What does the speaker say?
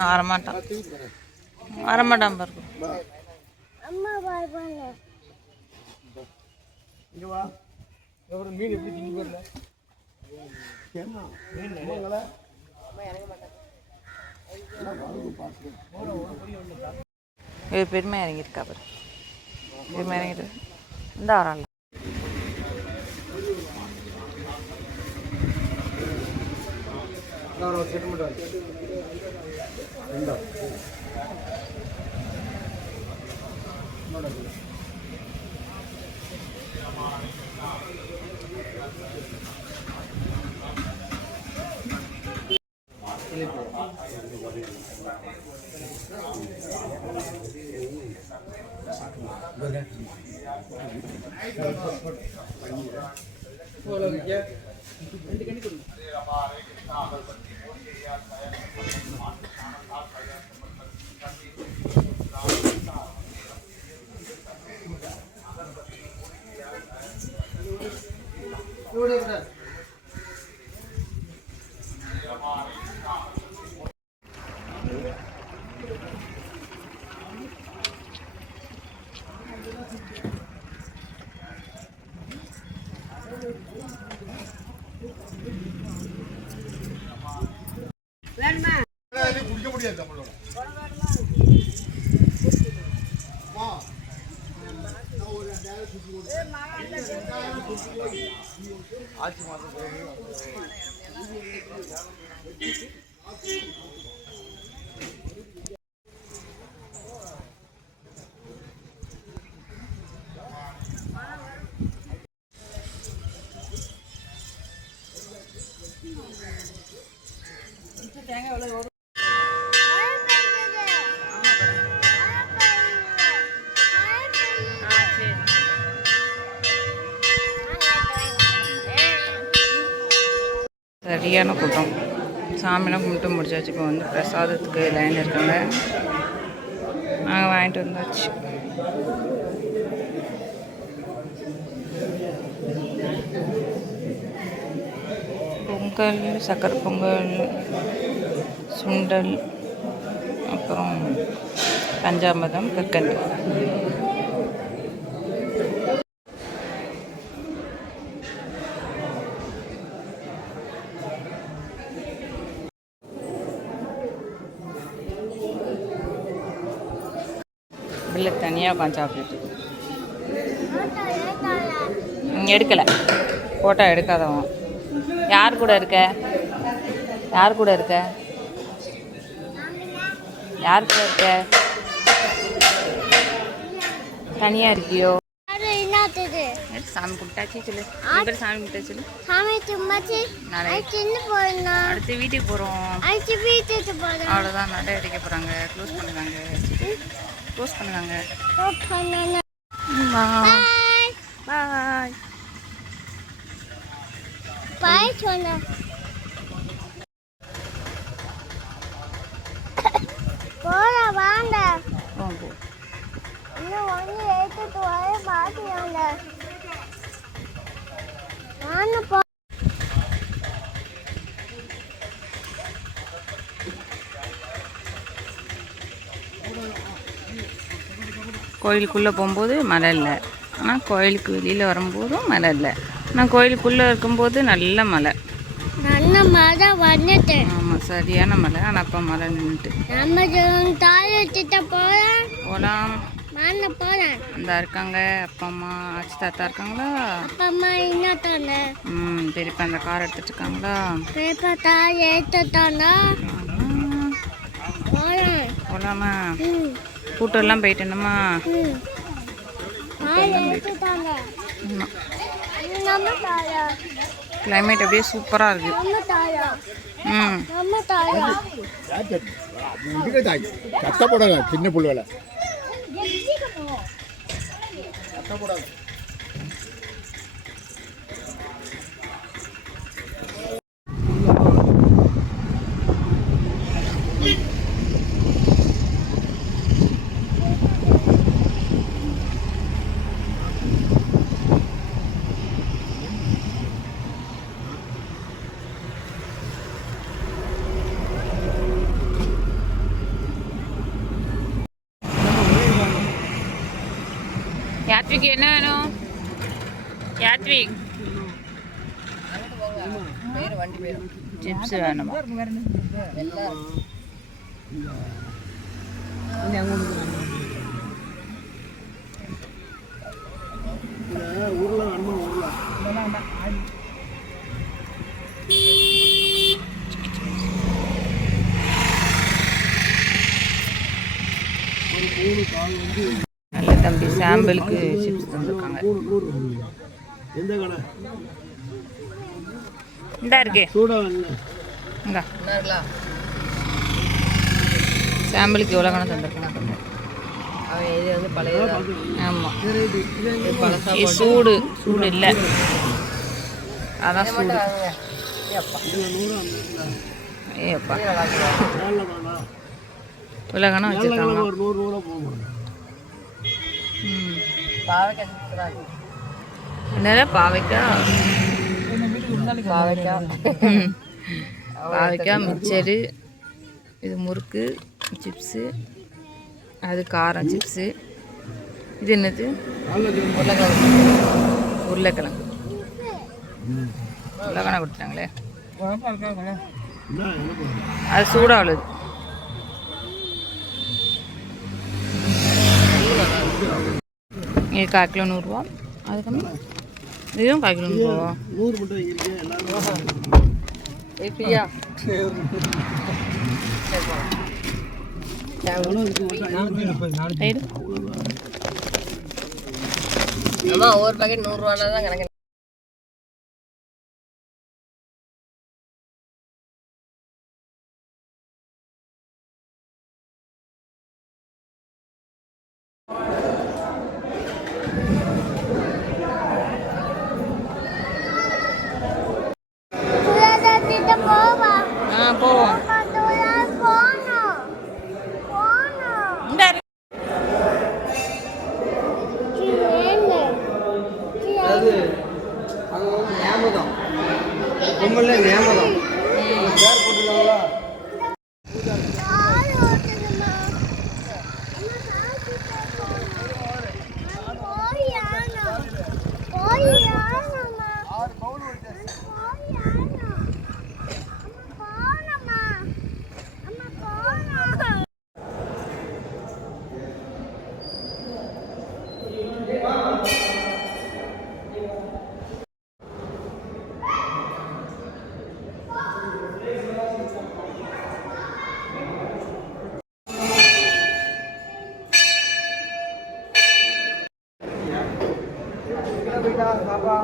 வரமாட்டான் வரமாட்டான் பாரு. இது பெருமை இறங்கியிருக்கா பாரு. பெருமை இறங்கிட்டு இந்த வரான்ல. சரியான கூட்டம். சாமிலாம் கும்பிட்டு முடிச்சாச்சு. இப்போ வந்து பிரசாதத்துக்கு லைன் இருக்காங்க. நாங்கள் வாங்கிட்டு வந்தாச்சு. பொங்கல், சக்கரை பொங்கல், சுண்டல், அப்புறம் பஞ்சாமிர்தம், கற்கண்டு. இல்லை தனியாக உட்காந்து சாப்பிட்டுட்டு எடுக்கலை. ஃபோட்டோ எடுக்காதவன். யார் கூட இருக்க? யார் கூட இருக்க? யார் கூட இருக்க? தனியாக இருக்கியோ? சாமி கும்பிட்டாச்சு சொல்லு. சாமி கும்பிட்டா சொல்லு. அடுத்து வீட்டுக்கு போகிறோம். அவ்வளோதான். நடை அடிக்க போகிறாங்க. க்ளோஸ் பண்ணுறாங்க. க்ளோஸ் பண்ணுறாங்க. பாய் பாய் சொன்ன போற வாங்க. இன்னும் ஒன்று ஏற்றுட்டு வர மாட்டியாங்க. நானும் போ. கோயிலுக்குள்ளே போகும்போது மழை இல்லை. ஆனால் கோயிலுக்கு வெளியில் வரும்போதும் மழை இல்லை. ஆனால் கோயிலுக்குள்ளே இருக்கும்போது நல்ல மழை. நல்ல மழை வந்துட்டு. ஆமாம், சரியான மழை. ஆனால் அப்போ மழை நின்றுட்டு போகலாம். அந்த இருக்காங்க அப்பா அம்மா, ஆச்சி தாத்தா இருக்காங்களா? அப்பா அம்மா இன்னத்தாங்க. பெரியப்பா அந்த கார் எடுத்துட்டு இருக்காங்களா? பெரியப்பா எடுத்துட்டாங்க. போகலாமா? கூட்டம்லாம் போயிட்டேன்னுமா? கிளைமேட் அப்படியே சூப்பராக இருக்கு. சின்ன புள்ள வேலை. யாத்விக் என்ன வேணும்? யாத்விக் சிப்ஸ் வேணுமா? நல்ல தம்பி சாம்பிளுக்கு சிப்ஸ் தந்துருக்காங்க. இந்தா இருக்கு இந்தா சாம்பிளுக்கு எவ்வளோ கணக்கு தந்துருக்காங்க. ஆமாம் சூடு சூடு இல்லை, அதான் சூடு. ஏப்பா இவ்வளோ கணம் வச்சுருக்காங்க. என்னடா பாவைக்காய்? பாவைக்காய் மிக்சரு, இது முறுக்கு சிப்ஸு, அது காரம் சிப்ஸு, இது என்னது உருளைக்கிழங்கு உருளைக்கிழங்கு கொடுத்தாங்களே, அது சூடாக உள்ளது. இது 1/4 கிலோ 100 ரூபா. அது கம்மி, இதுவும் 1/4 கிலோ 100 ரூபா. ஒரு பாக்கெட் 100 ரூபா தான் கணக்கு. போவோம். ஞாபகம் ஞாபகம் பாப்பா.